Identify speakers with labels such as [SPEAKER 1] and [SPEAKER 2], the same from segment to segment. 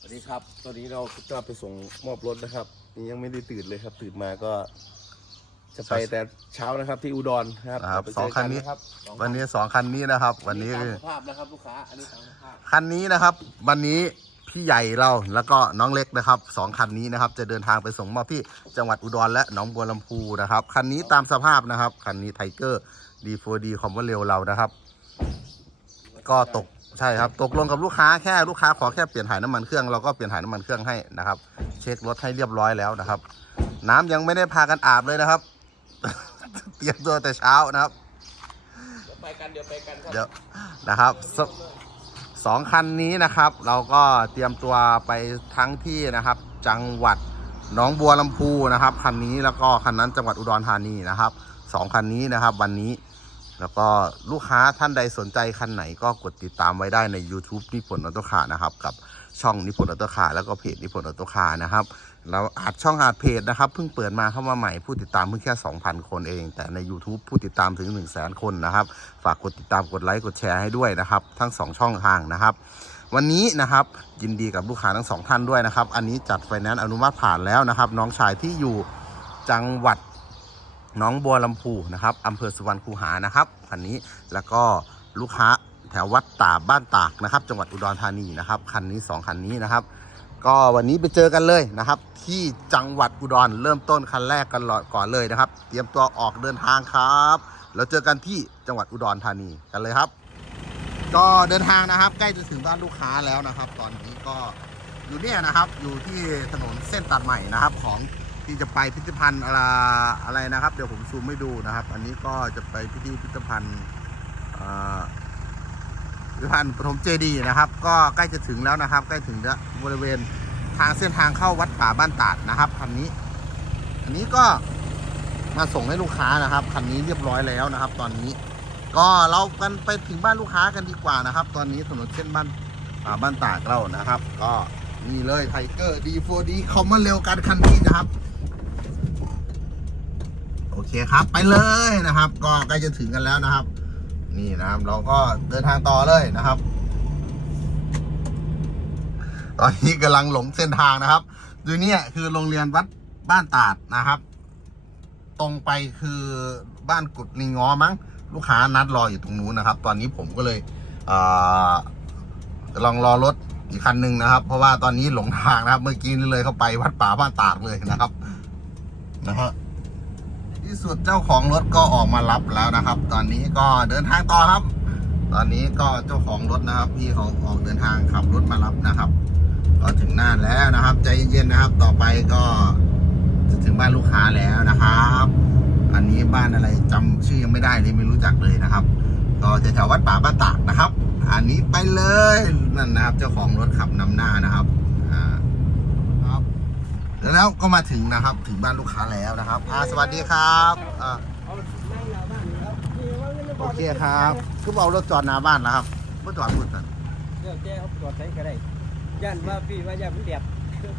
[SPEAKER 1] สวัสดีครับ ตอนนี้เราจะไปส่งมอบรถนะครับนี่ยังไม่ได้ตื่นเลยครับ ตื่นมาก็ จะไปแต่เช้านะครับ ที่อุดรนะครับ
[SPEAKER 2] ครับ
[SPEAKER 1] เดี๋ยวไป
[SPEAKER 2] สองคันนี้
[SPEAKER 1] เจกัะรับสอง
[SPEAKER 2] วันนี้สองคันนี้นะครับ วันนี้
[SPEAKER 1] ตาม
[SPEAKER 2] คือ
[SPEAKER 1] สภาพนะครับลูกค้าอันนี้ตามสภาพ
[SPEAKER 2] คันนี้นะครับ วันนี้พี่ใหญ่เราแล้วก็น้องเล็กนะครับสองคันนี้นะครับ จะเดินทางไปส่งมอบที่จังหวัดอุดรและหนองบัวลำพูนะครับคันนี้ตามสภาพนะครับคันนี้ไทเกอร์ดีโฟดีคอมว่าเร็วเรานะครับ ก็ตก ใช่ครับตกลงกับลูกค้าแค่ลูกค้าขอแค่เปลี่ยนถ่ายน้ำมันเครื่องเราก็เปลี่ยนถ่ายน้ำมันเครื่องให้นะครับ เช็ครถให้เรียบร้อยแล้วนะครับ น้ำยังไม่ได้พากันอาบเลยนะครับ เตรียมตัวแต่เช้านะครับ
[SPEAKER 1] เดี๋ยวไปกันเดี๋ยวไปกันครับ
[SPEAKER 2] เดี๋ยวนะครับสสองคันนี้นะครับ เราก็เตรียมตัวไปทั้งที่นะครับ จังหวัดหนองบัวลำพูนะครับคันนี้แล้วก็คันนั้นจังหวัดอุดรธานีนะครับสองคันนี้นะครับ วันนี้ แล้วก็ลูกค้าท่านใดสนใจคันไหนก็กดติดตามไว้ได้ใน YouTube นิพนธ์ออโตคานะครับ กับช่องนิพนธ์ออโตคาแล้วก็เพจนิพนธ์ออโตคานะครับเราอัดช่องอัดเพจนะครับเพิ่งเปิดมาเข้ามาใหม่ผู้ติดตามเพิ่งแค่ 2,000 คนเอง แต่ใน YouTube ผู้ติดตามถึง 1 0 0 0 0แคนนะครับ ฝากกดติดตามกดไลค์กดแชร์ให้ด้วยนะครับ ทั้ง 2 ช่องทางนะครับ วันนี้นะครับยินดีกับลูกค้าทั้งสองท่านด้วยนะครับ อันนี้จัดไฟแนนซ์อนุมัติผ่านแล้วนะครับ น้องชายที่อยู่จังหวัด น้องบัวลำพูนะครับอำเภอสุวรรณคูหานะครับคันนี้แล้วก็ลูกค้าแถววัดตาบ้านตากนะครับ จังหวัดอุดรธานีนะครับคันนี้สองคันนี้นะครับ ก็วันนี้ไปเจอกันเลยนะครับ ที่จังหวัดอุดรเริ่มต้นคันแรกกันก่อนเลยนะครับ เตรียมตัวออกเดินทางครับแล้วเจอกันที่จังหวัดอุดรธานีกันเลยครับ ก็เดินทางนะครับ ใกล้จะถึงบ้านลูกค้าแล้วนะครับ ตอนนี้ก็อยู่เนี่ยนะครับอยู่ที่ถนนเส้นตัดใหม่นะครับของ ที่จะไปพิพิธภัณฑ์อะไรอะไรนะครับ เดี๋ยวผมซูมให้ดูนะครับ อันนี้ก็จะไปที่พิพิธภัณฑ์อ่อพิพิธภัณฑ์ปฐมเจดีย์นะครับ ก็ใกล้จะถึงแล้วนะครับ ใกล้ถึงแล้วบริเวณทางเส้นทางเข้าวัดป่าบ้านตาดนะครับคันนี้ อันนี้ก็มาส่งให้ลูกค้านะครับคันนี้เรียบร้อยแล้วนะครับ ตอนนี้ ก็เรากันไปถึงบ้านลูกค้ากันดีกว่านะครับ ตอนนี้ถนนเส้นบ้านป่าบ้านตาดเรานะครับ ก็นี่เลยไทเกอร์ดีโฟดีเขามาเร็วกันคันนี้นะครับ เคครับ ไปเลยนะครับ ก็ใกล้จะถึงกันแล้วนะครับ นี่นะครับเราก็เดินทางต่อเลยนะครับ ตอนนี้กำลังหลงเส้นทางนะครับดูเนี่ยคือโรงเรียนวัดบ้านตาดนะครับ ตรงไปคือบ้านกุดลิงงอมั้ง ลูกค้านัดรออยู่ตรงนู้นนะครับ ตอนนี้ผมก็เลยเอ่อลองรอรถอีกคันหนึ่งนะครับ เพราะว่าตอนนี้หลงทางนะครับ เมื่อกี้นี่เลยเข้าไปวัดป่าบ้านตาดเลยนะครับ นะฮะ ที่สุดเจ้าของรถก็ออกมารับแล้วนะครับ ตอนนี้ก็เดินทางต่อครับ ตอนนี้ก็เจ้าของรถนะครับ พี่เขาออกเดินทางขับรถมารับนะครับ ก็ถึงน่านแล้วนะครับ ใจเย็นๆนะครับ ต่อไปก็จะถึงบ้านลูกค้าแล้วนะครับ อันนี้บ้านอะไรจำชื่อยังไม่ได้เลยไม่รู้จักเลยนะครับ ก็จะแถววัดป่าบ้านตากนะครับ อันนี้ไปเลยนั่นนะครับ เจ้าของรถขับนำหน้านะครับ แล้วก็มาถึงนะครับถึงบ้านลูกค้าแล้วนะครับอ่าสวัสดีครับอ่าโอเคครับคือเอารถจอดหน้าบ้านนะครับไม่จอดพูดกัน
[SPEAKER 3] เรื่องแจ้เขาจอดใช้ก็ได้ย่านว่าพี่ว่าย่านมันเดียบ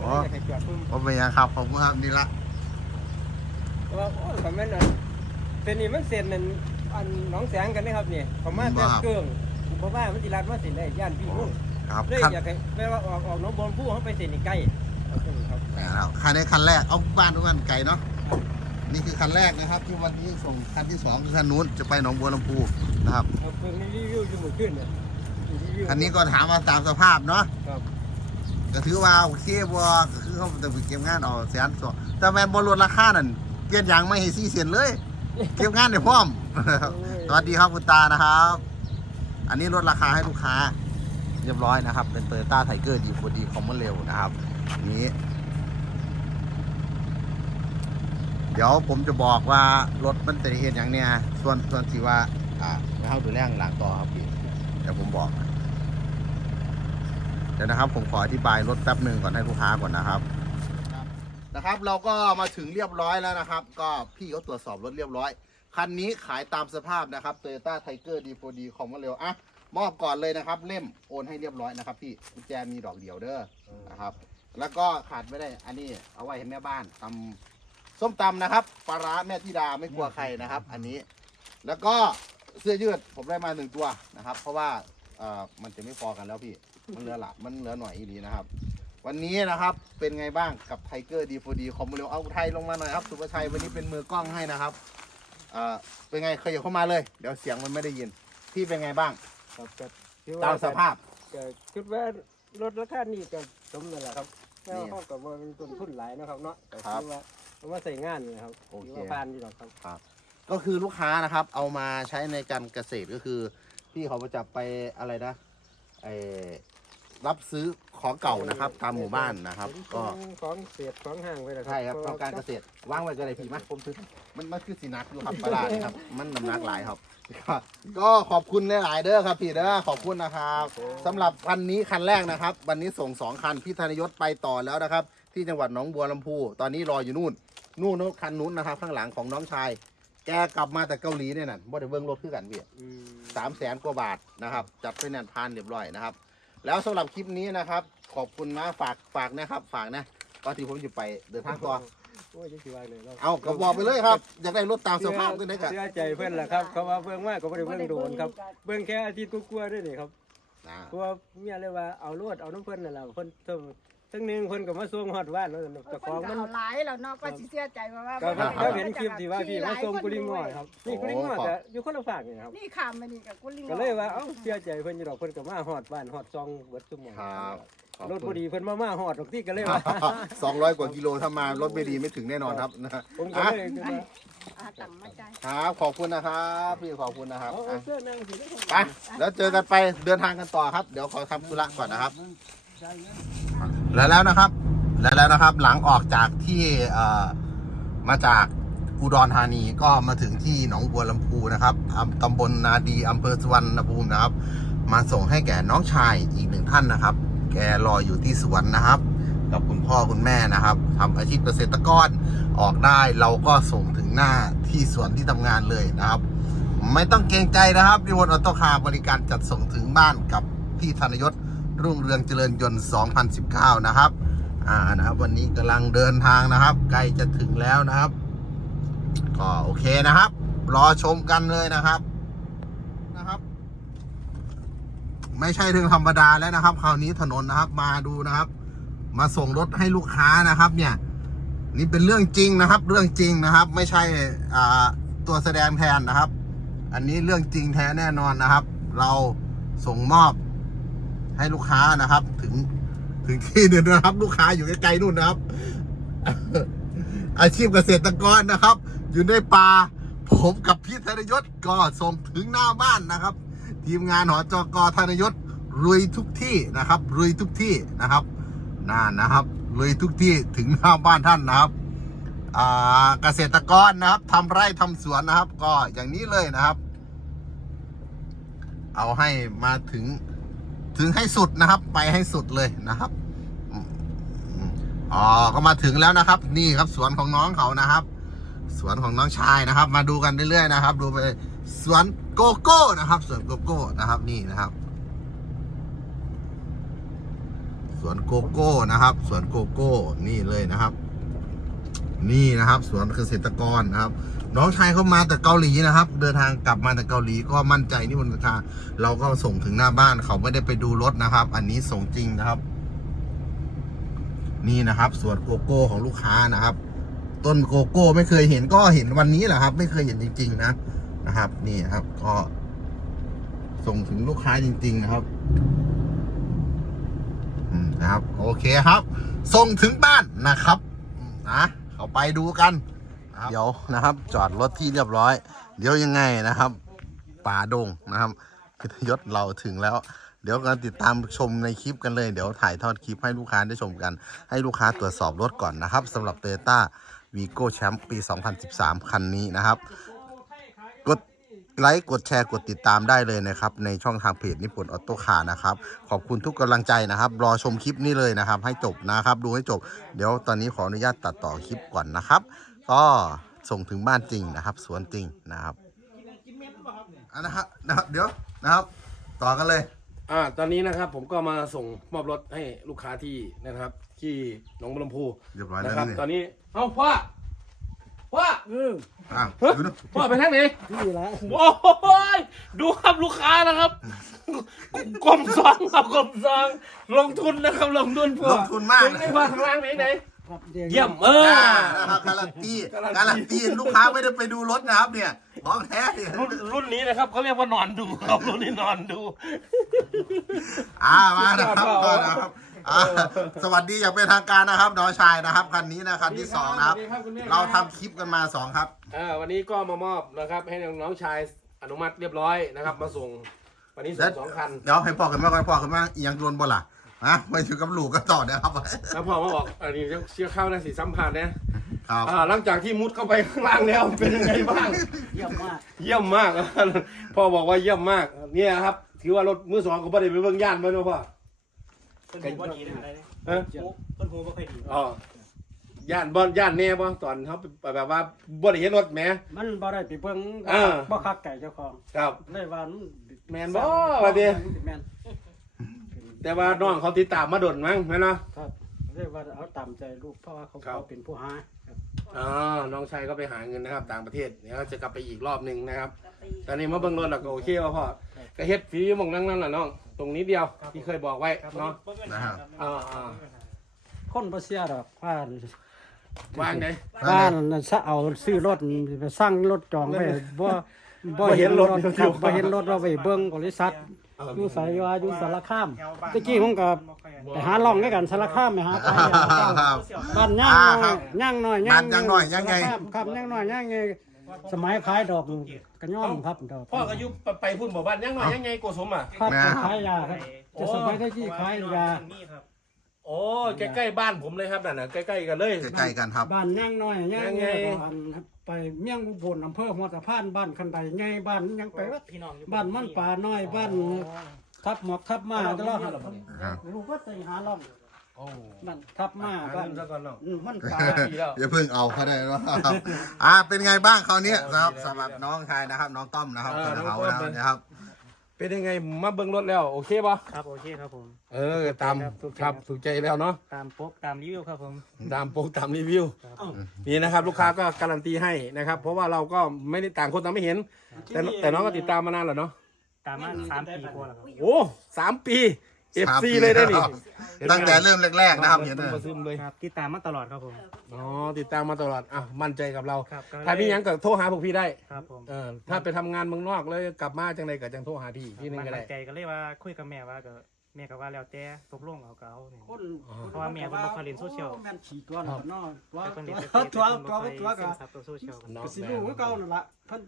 [SPEAKER 2] อ๋อ
[SPEAKER 3] อยากให้จอดพุ่ม
[SPEAKER 2] ผมเป็นยังครับผมครับนี่ละ
[SPEAKER 3] เพราะว่าโอ้ยคำนั้นน่ะเส้นนี้มันเส้นนั่นอันหนองแสงกันนะครับนี่ผมมาแต่เกืองเพราะว่ามันจิรัดมาเส้นได้ย่านพี่มุ่ง
[SPEAKER 2] ครับ
[SPEAKER 3] เลย
[SPEAKER 2] คัน
[SPEAKER 3] อยากให้แม่ว่าออกออกหน้องบอลผู้เขาไปเส้นนี้ใกล้ เอาเส้นนี้ครับ
[SPEAKER 2] แล้วคันนี้คันแรกเอาบ้านทุกคันไกลเนาะนี่คือคันแรกนะครับ ที่วันนี้ส่งคันที่สองคือคันนู้นจะไปหนองบัวลำพูนะครับ
[SPEAKER 3] เอาเพิ่งนี่รีวิวอยู่หมู่ขึ้นเนี่ยรีวิว
[SPEAKER 2] คันนี้ก็ถามมาตามสภาพเนาะ
[SPEAKER 3] ครับ
[SPEAKER 2] ก็ถือว่าโอเคบ่ก็คือเขาจะไปเก็บงานเอาแสนสองแต่แมนบอลลดราคานั่นเปลี่ยนยางไม่ให้ซี่เสียนเลย เก็บงานได้พร้อมสวัสดีครับคุณตานะครับ อันนี้ลดราคาให้ลูกค้า เรียบร้อยนะครับ เป็นเตอร์ต้าไทเกอร์ดีฟูดีคอมมอนเร็วนะครับอันนี้ เดี๋ยวผมจะบอกว่ารถมันจะเห็นอย่างเนี้ยส่วนส่วนที่ว่า อ่าเข้าดูแรงหลังต่อครับพี่เดี๋ยวผมบอกเดี๋ยวนะครับ ผมขออธิบายรถแป๊บหนึ่งก่อนให้ลูกค้าก่อนนะครับนะครับ เราก็มาถึงเรียบร้อยแล้วนะครับ ก็พี่เขาตรวจสอบรถเรียบร้อย คันนี้ขายตามสภาพนะครับ Toyota Tiger D4D คอมมาเร็วอะมอบก่อนเลยนะครับ เล่มโอนให้เรียบร้อยนะครับ พี่กุญแจมีดอกเดียวเด้อนะครับ แล้วก็ขาดไม่ได้ อันนี้เอาไว้ให้แม่บ้านตำ ส้มตำนะครับปลาร้าแม่ธิดาไม่กลัวใครนะครับ อันนี้ แล้วก็เสื้อยืดผมได้มาหนึ่งตัวนะครับ เพราะว่าเอ่อมันจะไม่พอกันแล้วพี่ มันเหลือหละมันเหลือหน่อยอีดีนะครับ วันนี้นะครับเป็นไงบ้างกับไทเกอร์ดีโฟดีคอมมูเรลเอาไทยลงมาหน่อยครับสุภชัยวันนี้เป็นมือกล้องให้นะครับเอ่อเป็นไงเคยเข้ามาเลย เดี๋ยวเสียงมันไม่ได้ยิน พี่เป็นไงบ้าง
[SPEAKER 4] ครับก็ถือ
[SPEAKER 2] ตามสภาพ
[SPEAKER 4] ก็คิดว่ารถราคานี้ก็สมนั่นแหละครับ
[SPEAKER 2] นี่
[SPEAKER 4] แล้วเขาก็บ่เป็นต้นทุนหลายเนาะครับเนาะก็
[SPEAKER 2] ครับ
[SPEAKER 4] ถือว่า เอามาใส่งานนี่ครับ
[SPEAKER 2] โอเค
[SPEAKER 4] ถืว่าผ่านอยู่หรอกครับ
[SPEAKER 2] ก็คือลูกค้านะครับ เอามาใช้ในการเกษตรก็คือ พี่เขาจะไปอะไรนะไอรับซื้อของเก่านะครับตามหมู่บ้านนะครับ ก็
[SPEAKER 4] ของเศษของห่างไปแล้วครับ
[SPEAKER 2] ใช่ครับ
[SPEAKER 4] เพาะ
[SPEAKER 2] ทำการเกษตรว่างไว้ก็ได้พี่มาผมซื้อมันมันคือสีนักอยู่ครับปลาร้านี่ครับ มันน้ำหนักหลายครับ ก็ก็ขอบคุณหลายๆเด้อครับพี่เด้อขอบคุณนะครับสำหรับคันนี้คันแรกนะครับ วันนี้ส่งสองคันพี่ธนยศไปต่อแล้วนะครับ ที่จังหวัดหนองบัวลำพู ตอนนี้รออยู่นู่น นู่นนู่นคันนู้นนะครับ ข้างหลังของน้องชาย แกกลับมาแต่เกาหลีเนี่ยน่ะบ่ได้เบิ่งรถคือกันพี่
[SPEAKER 4] อืม
[SPEAKER 2] สามแสนกว่าบาทนะครับ จัดไปแนนพานเรียบร้อยนะครับ แล้วสำหรับคลิปนี้นะครับ ขอบคุณนะฝากฝากนะครับ ฝากนะก่อนที่ผมจะไปเดินทางต่อ
[SPEAKER 4] โอ้ยจะสิว่าเลยนะ
[SPEAKER 2] เอากระบอกไปเลยครับอยากได้รถตามสภาพด้วยนะครั
[SPEAKER 4] เชื่อใจเพื่อนแหละครับเขาว่าเบิ่งมากก็บ่ได้เบิ่งโดนครับ เบิ่งแค่อาทิตย์กลัวาๆด้วยนี่ครับ
[SPEAKER 2] นะ
[SPEAKER 4] เพราะว่าเมียเลยว่าเอารวดเอาน้ำเพิ่นนั่นแหละเพิ่นเพิ่นทั้งหนึงเพิ่นก็มาส่งฮอดบ้านแล้วเจ้าของมัน
[SPEAKER 5] เอาหลายแล้วเนาะก็สิเสียใจว่าว่า
[SPEAKER 4] ก็
[SPEAKER 5] บ่
[SPEAKER 4] ก็
[SPEAKER 5] ได้
[SPEAKER 4] เห็นคลิปที่ว่าพี่มาส่งกุลิงน้อยครับนี่กุลิงน้อยก็อยู่คนละฝั่งนี่ครับ
[SPEAKER 5] นี่ข้ามมานี่กับกุลิง
[SPEAKER 4] ก็เลยว่าเอ้าเสียใจเพิ่นอยู่ดอกเพิ่นก็มาฮอดบ้านฮอดซองเบิดซุมื้อ
[SPEAKER 2] ครับ ขอบ
[SPEAKER 4] รถ
[SPEAKER 2] คุ
[SPEAKER 4] พอ
[SPEAKER 2] ณ
[SPEAKER 4] ดีเพิ่นมามาฮอดดอกที่ก็เลยว่า
[SPEAKER 2] สองร้อยกว่ากิโลถ้ามารถไม่ดีไม่ถึงแน่นอนครับนะ
[SPEAKER 4] ผมก็
[SPEAKER 2] อะ
[SPEAKER 4] เลยคือว่า
[SPEAKER 5] อาตังมาใจาย
[SPEAKER 2] ครับขอบคุณนะครับพี่ขอบคุณนะครับ
[SPEAKER 4] เอาเอา
[SPEAKER 2] อะ
[SPEAKER 4] เสื้อนั่งสิได้
[SPEAKER 2] ไปแล้วเจอกันไปเดินทางกันต่อครับ เดี๋ยวขอทำธุระก่อนนะครับ แล้วแล้วนะครับ แล้วแล้วนะครับ หลังออกจากที่เอ่อมาจากอุดรธานีก็มาถึงที่หนองบัวลำพูนะครับอำตำบลนาดีอำเภอสุวรรณภูมินะครับ มาส่งให้แก่น้องชายอีกหนึ่งท่านนะครับ แกรออยู่ที่สวนนะครับ กับคุณพ่อคุณแม่นะครับทำอาชีพเกษตรกรออกได้เราก็ส่งถึงหน้าที่สวนที่ทำงานเลยนะครับ ไม่ต้องเกรงใจนะครับวิวอนออโต้คาร์บริการจัดส่งถึงบ้านกับพี่ธนยศรุ่งเรืองเจริญยนต์ 2019 นะครับอ่านะครับ วันนี้กำลังเดินทางนะครับ ใกล้จะถึงแล้วนะครับ ก็โอเคนะครับ รอชมกันเลยนะครับนะครับ ไม่ใช่เรื่องธรรมดาแล้วนะครับ คราวนี้ถนนนะครับ มาดูนะครับ มาส่งรถให้ลูกค้านะครับ เนี่ย นี่เป็นเรื่องจริงนะครับ เรื่องจริงนะครับ ไม่ใช่อ่าตัวแสดงแทนนะครับ อันนี้เรื่องจริงแท้แน่นอนนะครับ เราส่งมอบให้ลูกค้านะครับ ถึงถึงที่หนึ่งนะครับ ลูกค้าอยู่ไกล้ๆนู่นนะครับ อาชีพเกษตรกรนะครับ อยู่ในป่าผมกับพี่ธนยศก็ส่งถึงหน้าบ้านนะครับ ทีมงานหอจกธนยศลุยทุกที่นะครับลุยทุกที่นะครับนั่นนะครับลุยทุกที่ถึงหน้าบ้านท่านนะครับเกษตรกรนะครับทำไร่ทำสวนนะครับ ก็อย่างนี้เลยนะครับ เอาให้มาถึงถึงให้สุดนะครับ ไปให้สุดเลยนะครับอืมอืมอ๋อก็มาถึงแล้วนะครับ นี่ครับสวนของน้องเขานะครับ สวนของน้องชายนะครับ มาดูกันเรื่อยๆนะครับ ดูไปสวนโกโก้นะครับสวนโกโก้นะครับนี่นะครับ สวนโกโก้นะครับ สวนโกโก้นี่เลยนะครับ นี่นะครับ สวนเกษตรกรนะครับ น้องชายเขามาแต่เกาหลีนะครับ เดินทางกลับมาแต่เกาหลีก็มั่นใจนี่มันราคาเราก็ส่งถึงหน้าบ้านเขาไม่ได้ไปดูรถนะครับ อันนี้ส่งจริงนะครับ นี่นะครับ สวนโกโก้ของลูกค้านะครับ ต้นโกโก้ไม่เคยเห็นก็เห็นวันนี้แหละครับ ไม่เคยเห็นจริง ๆ นะนะครับ นี่ครับ ก็ส่งถึงลูกค้าจริง ๆ นะครับอืมนะครับ โอเคครับ ส่งถึงบ้านนะครับอืมนะเขาไปดูกันนะครับเดี๋ยวนะครับ จอดรถที่เรียบร้อย เดี๋ยวยังไงนะครับ ป่าดงนะครับพิทยศเราถึงแล้ว เดี๋ยวกันติดตามชมในคลิปกันเลย เดี๋ยวถ่ายทอดคลิปให้ลูกค้าได้ชมกัน ให้ลูกค้าตรวจสอบรถก่อนนะครับสำหรับ Toyota Vigo Champ ปี 2013 คันนี้นะครับ กดไลค์กดแชร์กดติดตามได้เลยนะครับ ในช่องทางเพจนิพนธ์ออโต้คาร์นะครับ ขอบคุณทุกกำลังใจนะครับ รอชมคลิปนี้เลยนะครับ ให้จบนะครับ ดูให้จบ เดี๋ยวตอนนี้ขออนุญาตตัดต่อคลิปก่อนนะครับ ก็ส่งถึงบ้านจริงนะครับ สวนจริงนะครับอันนะครับนะครับเดี๋ยวนะครับ ต่อกันเลย
[SPEAKER 6] อ่า ตอนนี้นะครับผมก็มาส่งมอบรถให้ลูกค้าที่นะครับ ที่หนองบัวลำพู
[SPEAKER 2] เรียบร้อยแล้ว
[SPEAKER 6] นะครับ
[SPEAKER 2] นี่
[SPEAKER 6] ตอนนี้ เอ้าพ่อพ่อ
[SPEAKER 4] เออ
[SPEAKER 2] อ้าวดูนะ
[SPEAKER 6] พ่อไปทางไหน
[SPEAKER 4] นี่ละ
[SPEAKER 6] โอ้ยดูครับลูกค้านะครับกลมซองครับกลมซองลงทุนนะครับลงทุนพอ
[SPEAKER 2] ลงทุนมาก
[SPEAKER 6] เป็นไงพอข้างล่างเป็นไง
[SPEAKER 3] ครับ
[SPEAKER 6] เยี่ยมเออ
[SPEAKER 2] อ่านะครับการันตีการันตีลูกค้าไม่ได้ไปดูรถนะครับเนี่ยของแท้เนี่ย
[SPEAKER 6] รุ่นรุ่นนี้นะครับเขาเรียกว่านอนดูครับรุ่นนี้นอนดู
[SPEAKER 2] อ่ามานะครับก็นะครับ อ่าสวัสดีอย่างเป็นทางการนะครับน้องชายนะครับคันนี้นะคันที่สองนะครับ
[SPEAKER 6] สวัสดีครับคุณแม่
[SPEAKER 2] เราทำคลิปกันมาสองครับ
[SPEAKER 6] เอ่อวันนี้ก็มามอบนะครับ ให้น้องชายอนุมัติเรียบร้อยนะครับ มาส่งวันนี้ส่งสองคัน
[SPEAKER 2] เดี๋ยวให้พ่อขึ้นมาก่อนพ่อขึ้นมาอีหยังโดนบ่ล่ะฮะมาอยู่กับลูกก็ต่อนะครับ
[SPEAKER 6] แล้วพอมาบอกอันนี้เชื่อเข้านะสีสัมผัสนะครับ อ่าหลังจากที่มุดเข้าไปข้างล่างแล้วเป็นยังไงบ้าง
[SPEAKER 3] เยี่ยมมาก
[SPEAKER 6] เยี่ยมมาก พ่อบอกว่าเยี่ยมมาก เนี่ยครับ ถือว่ารถมือสองก็ไม่ได้ไปเบิ่งย่านไปเนาะพ่อ
[SPEAKER 7] ต้นหูบ่ดีนะอะไรนะ
[SPEAKER 6] ฮะ
[SPEAKER 7] ต้นหูบ่ค่อยดี
[SPEAKER 6] อ๋อย่านบ่ย่านแน่บ่ตอนเขาไปแบบว่าบ่ได้เห็นรถแหม
[SPEAKER 3] มันบ่ได้ไปเบิ่ง
[SPEAKER 6] เออ
[SPEAKER 3] บ่คักไก่เจ้าของ
[SPEAKER 6] ครับ
[SPEAKER 3] เลยว่ามัน
[SPEAKER 6] แม่นบ่ว่าดิ
[SPEAKER 3] แม่น
[SPEAKER 6] แต่ว่าน้องเขาติดตามมาดนมั้งแม่นเนาะ
[SPEAKER 3] ครับเลยว่าเอาตามใจลูกเพราะว่าเขา
[SPEAKER 6] ครับ
[SPEAKER 3] เขาเป็นผู้หาครับ
[SPEAKER 6] อ๋อน้องชายก็ไปหาเงินนะครับ ต่างประเทศเดี๋ยวจะกลับไปอีกรอบหนึ่งนะครับ ตอนนี้มาเบิ่งรถแล้วก็โอเคว่าพ่อ ก็เฮ็ดฟรีหมองนั่งนั่นแหละน้อง ตรงนี้เดียวที่เคยบอกไว้เนาะ
[SPEAKER 2] นะครับ
[SPEAKER 6] อ่าอ่า
[SPEAKER 3] คนบ่เสียดอกว่า
[SPEAKER 6] วางไหน
[SPEAKER 3] บ้านนั่นซะเอาซื้อรถไปสร้างรถจองไว้บ่บ่
[SPEAKER 6] บ่เห็
[SPEAKER 3] เห็
[SPEAKER 6] น
[SPEAKER 3] น
[SPEAKER 6] ร
[SPEAKER 3] ร
[SPEAKER 6] ถ
[SPEAKER 3] ถ
[SPEAKER 6] อยู่
[SPEAKER 3] ครับบ่เห็นรถเราไปเบิ่งบริษัทอยู่ไสว่าอยู่สารคามตะกี้ผมก็ไปหาล่องด้วยกันสารคามไปหาไป
[SPEAKER 2] ครับ
[SPEAKER 3] บ้านย่าง
[SPEAKER 2] อ่า
[SPEAKER 3] น้
[SPEAKER 2] ครั
[SPEAKER 3] อย
[SPEAKER 2] บ
[SPEAKER 3] ย่างน้อย
[SPEAKER 2] บ้านย่างน้อยย่างไง
[SPEAKER 3] สารคมครับย่างน้อยย่างไง สมัยขายดอกกระย่อมครับดอก
[SPEAKER 6] พ่อก็อยุบไปพูดหมู่บ้านยังหน่อยยังไงโกสมอะ
[SPEAKER 3] ครับ
[SPEAKER 2] นะ
[SPEAKER 3] ขายยาครับแต่สมัยที่ขายยา
[SPEAKER 7] นี่ครับ
[SPEAKER 6] โอ้ใกล้ๆบ้านผมเลยครับนั่นน่ะใกล้ๆกันเลย
[SPEAKER 2] ใกล้ๆกันครับ
[SPEAKER 3] บ้านย่างน้อยย่าง
[SPEAKER 6] ย่าง
[SPEAKER 3] ไง
[SPEAKER 6] ไง
[SPEAKER 3] บ้านไปเมียงอุบลอำเภอหัวตะพานบ้านคันใดไงบ้านยังไปวัด
[SPEAKER 7] พี่น้องอยู่
[SPEAKER 3] บ้านมันป่าน้อยบ้านทับหมอกทับมาตลอด
[SPEAKER 2] ครับ
[SPEAKER 3] ลูกก็ใส่หาล่อง
[SPEAKER 6] โอ้
[SPEAKER 3] บ้านทับมา
[SPEAKER 6] หา
[SPEAKER 3] บ้าน
[SPEAKER 6] เงินซะก่อนเนาะ
[SPEAKER 3] อืมมันป่า
[SPEAKER 6] ปีแล้ว
[SPEAKER 2] อย่าเพิ่งเอาเขาได้นะครับอ่าเป็นไงบ้างคราวนี้นะครับสำหรับน้องชายนะครับ น้องต้อมนะครับ
[SPEAKER 6] เออ
[SPEAKER 2] คนเขา
[SPEAKER 6] น้องต้อม
[SPEAKER 2] นะครับ
[SPEAKER 6] เป็นยังไงมาเบิ่งรถแล้วโอเคป่ะ
[SPEAKER 7] ครับโอเคครับผม
[SPEAKER 6] เออตาม
[SPEAKER 7] ครับถูกใจ
[SPEAKER 6] ค
[SPEAKER 7] ครั
[SPEAKER 6] รับ บถูกใจแล้วเนาะ
[SPEAKER 7] ตามปกตามรีวิวครับผม
[SPEAKER 6] ตามโปรตามรีวิว
[SPEAKER 7] ครับ
[SPEAKER 6] นี่นะครับ ลูกค้าก็การันตีให้นะครับ เพราะว่าเราก็ไม่ได้ต่างคนต่างไม่เห็น แต่แต่น้องก็ติดตามมานานแล้วเนาะ
[SPEAKER 7] ตามมาสามปีกว่าแล้วครับ
[SPEAKER 6] โอ้สามปีเอฟ
[SPEAKER 2] สาม
[SPEAKER 6] ซี
[SPEAKER 2] ปี
[SPEAKER 6] เลยได้นี่
[SPEAKER 2] ครับ ตั้งแต่เริ่มแรกๆนะครับเห็นไหม
[SPEAKER 6] มาซึมเลย
[SPEAKER 7] ครับติดตามมาตลอดครับผม
[SPEAKER 6] อ๋อติดตามมาตลอดอะมั่นใจกับเรา
[SPEAKER 7] ครับก็
[SPEAKER 6] ถ้ามีหยังก็โทรหาพวกพี่ได้
[SPEAKER 7] ครับผม
[SPEAKER 6] เออถ้าไปทำงานเมืองนอกเลยกลับมาจังไรก็จังโทรหาพี่ที่นึงก็ได้
[SPEAKER 7] มั่นใจก็เลยว่าคุยกับแม่ว่าก็แม่ก็ว่าแล้วแต่ตกลงเอาก็เอาเนี่ย
[SPEAKER 3] คน
[SPEAKER 7] เพราะว่าแม่เพิ่นบ่ค่อยเล่นโซเชียล
[SPEAKER 3] แม่นขี่ตัวน่ะเนาะตัว
[SPEAKER 7] แต่คน
[SPEAKER 3] ตั
[SPEAKER 7] นี้
[SPEAKER 3] ว
[SPEAKER 7] จะ
[SPEAKER 3] ตัว
[SPEAKER 7] เป็น
[SPEAKER 3] ตัว
[SPEAKER 7] บ่ค่อย
[SPEAKER 3] ตัวก็
[SPEAKER 7] ซึมซับตัวโซเชียลกัน
[SPEAKER 6] เนาะ
[SPEAKER 3] ก็สิรู้คือเก่านั่นล่ะเพิ่น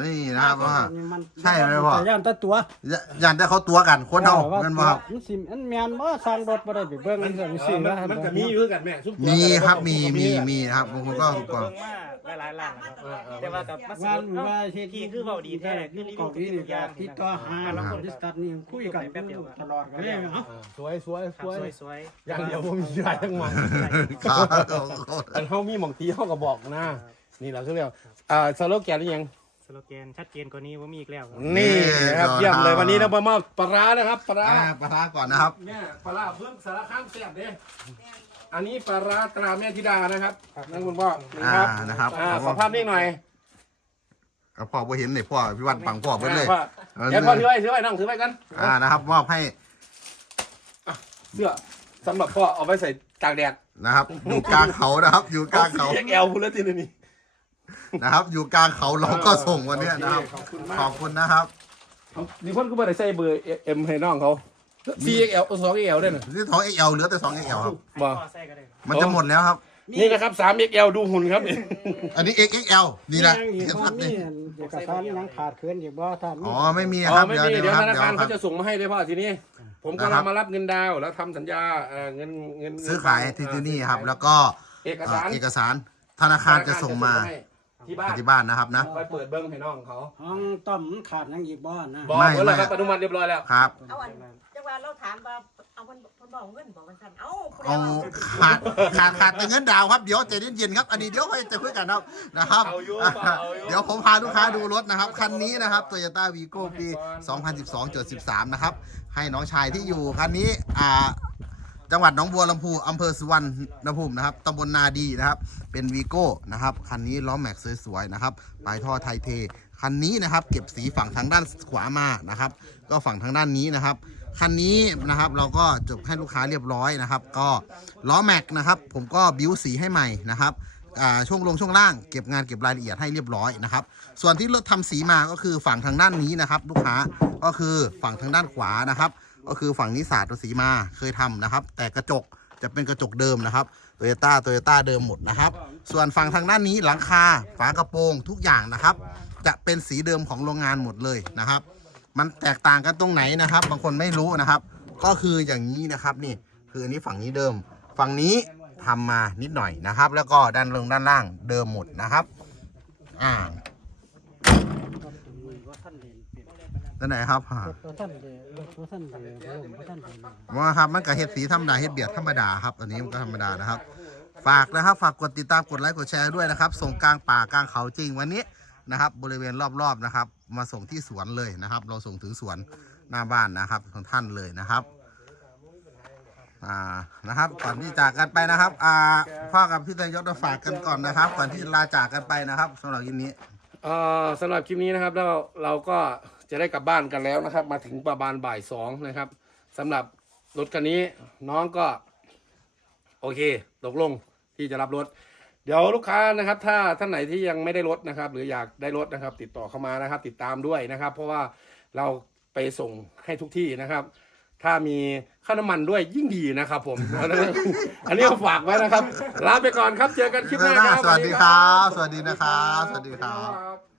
[SPEAKER 2] นี่นะครับว่า
[SPEAKER 3] มัน
[SPEAKER 2] ใช่ไหมพ่อ
[SPEAKER 3] แต่ย่านแตะตัว
[SPEAKER 2] อย่าอย่าได้เขาตัวกันคนเท่า
[SPEAKER 3] ว่า
[SPEAKER 2] เงินบ่ครับ
[SPEAKER 3] มันสิมันแม่นบ่สร้างรถบ่ได้ไปเบิ่งมันก็สิ
[SPEAKER 6] เออ
[SPEAKER 3] ว่า
[SPEAKER 6] มันมันก็มีอยู่คือกันแม่ซุปตัว
[SPEAKER 2] มี
[SPEAKER 6] กัน
[SPEAKER 2] ครับมี
[SPEAKER 6] ก็
[SPEAKER 2] มี
[SPEAKER 6] อะ
[SPEAKER 2] มีนะครับบางคนก็
[SPEAKER 7] ก็
[SPEAKER 2] ก็
[SPEAKER 7] เบิ่งมาหลายๆล้านนะครับ
[SPEAKER 6] เออเออ
[SPEAKER 7] แต่ว่ากับมา
[SPEAKER 3] ว่า
[SPEAKER 7] ซื้อ
[SPEAKER 3] ว่าเฮ็ด
[SPEAKER 7] ที่คือเว้าดีแท้คือรีวิ
[SPEAKER 3] เกาวหลีนี่
[SPEAKER 7] ทุกอ
[SPEAKER 3] ก็
[SPEAKER 7] ย่าง
[SPEAKER 3] ติดต่อหาแล้วคนที่สตาร์ทนี่คุยกันตลอดก็เลยเนาะ
[SPEAKER 6] เออสวยสวย
[SPEAKER 7] ค
[SPEAKER 6] ส
[SPEAKER 7] รับ
[SPEAKER 6] วย
[SPEAKER 7] สวย
[SPEAKER 6] อย่างเดียวผมมีหลายทั้งหมด
[SPEAKER 2] ครับ
[SPEAKER 6] อันเขามีหม่องตีเขาก็บอกนะ นี่เราคือเรียกอ่าสโลแกนหรือยัง
[SPEAKER 7] ๆส โลแกนชัดเจนกว่านี้ว่ามีอีกแล้วครับ
[SPEAKER 6] นี่นะครับเยี่ยมเลยวันนี้เรามามอบปลาร้านะครับปลาร้า
[SPEAKER 2] อ่าปะทะก่อนนะครับ
[SPEAKER 6] เนี่ยปลาร้าเพิ่มสารข้ามแซ่บเด้อันนี้ปลาร้าตราแม่ธิดานะครับนั่นคุณพ่อนี่ครับ
[SPEAKER 2] อ่านะครับ
[SPEAKER 6] อ่าขอภาพนิ่งหน่อย
[SPEAKER 2] ก็พ่อบ่เห็นนี่พ่อพี่วันปังพ่อเพิ่นเลย
[SPEAKER 6] พ่อเดี๋ยวพ่อถือไว้ถือไว้นั่งถือไว้กัน
[SPEAKER 2] อ่านะครับมอบให้
[SPEAKER 6] เสื้อสำหรับพ่อเอาไว้ใส่ตากแดด
[SPEAKER 2] นะครับ อยู่กลางเขานะครับ อยู่กลางเขา
[SPEAKER 6] เอ็กเอลพูดแล้วทีนี้
[SPEAKER 2] นะครับ อยู่กลางเขาเราก็ส่งวันเนี้ยนะครับ
[SPEAKER 6] ขอบคุณมาก
[SPEAKER 2] ขอบคุณนะครับ
[SPEAKER 6] นี่คนก็ไม่ได้ใส่เบอร์เอ็มให้น้องเขา 4XL 2XL ด้วยนะ
[SPEAKER 2] นี่ท้อง XL เหลือแต่2 XL ครับ
[SPEAKER 6] บ่
[SPEAKER 7] พ่อใส่ก็ได้ครับ
[SPEAKER 2] มันจะหมดแล้วครับ
[SPEAKER 6] นี่นะครับ 3XL ดูหุ่นครับนี่
[SPEAKER 2] อันนี้ XXL นี่แหละ
[SPEAKER 3] ยังอีกบ่มีเอกสารยังขาดเขินอีกบ่ถ้ามี
[SPEAKER 2] อ๋อไม่มี
[SPEAKER 6] อ๋
[SPEAKER 2] ค
[SPEAKER 6] อ
[SPEAKER 2] รับ
[SPEAKER 6] ไม่
[SPEAKER 2] เดี๋ยว
[SPEAKER 6] มี
[SPEAKER 2] เดี๋
[SPEAKER 6] เดี๋
[SPEAKER 2] ย
[SPEAKER 6] ยวว
[SPEAKER 2] ครับ
[SPEAKER 6] ธนา
[SPEAKER 2] เดี๋ยว
[SPEAKER 6] คาร
[SPEAKER 2] ครั
[SPEAKER 6] เขา
[SPEAKER 2] บ
[SPEAKER 6] จะส่งมาให้เลยพ่อทีนี้ ผม
[SPEAKER 2] นะครั
[SPEAKER 6] กำลั
[SPEAKER 2] บ
[SPEAKER 6] งมารับเงินดาวน์แล้วทำสัญญาเอ่อเงินเงิน
[SPEAKER 2] ซื้อขายที่ที่นี่ครับ แล้วก็
[SPEAKER 6] เอก
[SPEAKER 2] เอ่
[SPEAKER 6] สา
[SPEAKER 2] อ
[SPEAKER 6] ร
[SPEAKER 2] เอกสารธนาคารจะส่งมา
[SPEAKER 6] ที่บ้าน
[SPEAKER 2] ที่บ้านนะครับนะ
[SPEAKER 6] ไปเปิดเบิ้งให้น้องเขา
[SPEAKER 3] ห้องต้อมขาดยังอีกบ่นะ
[SPEAKER 6] บอก
[SPEAKER 2] ไม่
[SPEAKER 6] ไว้แล้วครับ
[SPEAKER 2] ไม่
[SPEAKER 6] อนุมัติเรียบร้อยแล้ว
[SPEAKER 2] ครับ
[SPEAKER 5] เอาอันจังว่าเราถามว่าเอาเพิ่นเพิ่นบอกเงินบอกมันสั่นเอ้าผู้ใด
[SPEAKER 2] เอา
[SPEAKER 5] ว่า
[SPEAKER 2] ขาดขาดขาดแต่เงินดาวครับเดี๋ยวใจเย็นๆครับ อันนี้เดี๋ยวค่อยจะคุยกันครับนะครับ
[SPEAKER 6] เอาอยู่เอาอยู่
[SPEAKER 2] เดี๋ยวผมพาลูกค้าดูรถนะครับ คันนี้นะครับ Toyota Vigo ปี 2012 73นะครับ ให้น้องชายที่อยู่คันนี้อ่า จังหวัดหนองบัวลำพูอำเภอสุวรรณภูมินะครับตำบลนาดีนะครับ เป็นวีโก้นะครับคันนี้ล้อแม็กซ์สวยๆนะครับปลายท่อไทเท คันนี้นะครับ เก็บสีฝั่งทางด้านขวามานะครับ ก็ฝั่งทางด้านนี้นะครับคันนี้นะครับเราก็จบให้ลูกค้าเรียบร้อยนะครับ ก็ล้อแม็กนะครับ ผมก็บิ้วสีให้ใหม่นะครับช่วงลงช่วงล่างเก็บงานเก็บรายละเอียดให้เรียบร้อยนะครับ ส่วนที่รถทำสีมาก็คือฝั่งทางด้านนี้นะครับ ลูกค้าก็คือฝั่งทางด้านขวานะครับ ก็คือฝั่งนี้สาดสีมาเคยทำนะครับ แต่กระจกจะเป็นกระจกเดิมนะครับโตโยต้าโตโยต้าเดิมหมดนะครับ ส่วนฝั่งทางด้านนี้หลังคาฝากระโปรงทุกอย่างนะครับ จะเป็นสีเดิมของโรงงานหมดเลยนะครับ มันแตกต่างกันตรงไหนนะครับ บางคนไม่รู้นะครับ ก็คืออย่างนี้นะครับนี่คืออันนี้ฝั่งนี้เดิม ฝั่งนี้ทำมานิดหน่อยนะครับ แล้วก็ด้านลงด้านล่างเดิมหมดนะครับ อ่า ด้านไหนครับอ่า
[SPEAKER 8] ท่านเดตัวท่านเดผมท่านเด
[SPEAKER 2] ว่าครับมันก็เฮ็ดสีธรรมดาเฮ็ดเบียดธรรมดาครับอันนี้มันก็ธรรมดานะครับ ฝากนะครับฝากกดติดตามกดไลค์กดแชร์ด้วยนะครับ ส่งกลางป่ากลางเขาจริงวันนี้นะครับ บริเวณรอบๆนะครับ มาส่งที่สวนเลยนะครับ เราส่งถึงสวนหน้าบ้านนะครับของท่านเลยนะครับอ่านะครับ ก่อนที่จากกันไปนะครับ อ่าพ่อกับพี่ตยศจะฝากกันก่อนนะครับ ก่อนที่ลาจากกันไปนะครับสำหรับยินนี้
[SPEAKER 6] เอ่อสำหรับคลิปนี้นะครับแล้วเราก็ จะได้กลับบ้านกันแล้วนะครับ มาถึงประมาณบ่ายสองนะครับสำหรับรถคันนี้น้องก็ โอเคตกลงที่จะรับรถ เดี๋ยวลูกค้านะครับ ถ้าท่านไหนที่ยังไม่ได้รถนะครับ หรืออยากได้รถนะครับ ติดต่อเข้ามานะครับ ติดตามด้วยนะครับ เพราะว่าเราไปส่งให้ทุกที่นะครับถ้ามีค่าน้ำมันด้วยยิ่งดีนะครับผม อันนี้ฝากไว้นะครับ ลาไปก่อนครับ เจอกันคลิปหน้าครับ
[SPEAKER 2] สวัสดีครับ สวัสดีนะครับ สวัสดี
[SPEAKER 6] ครับ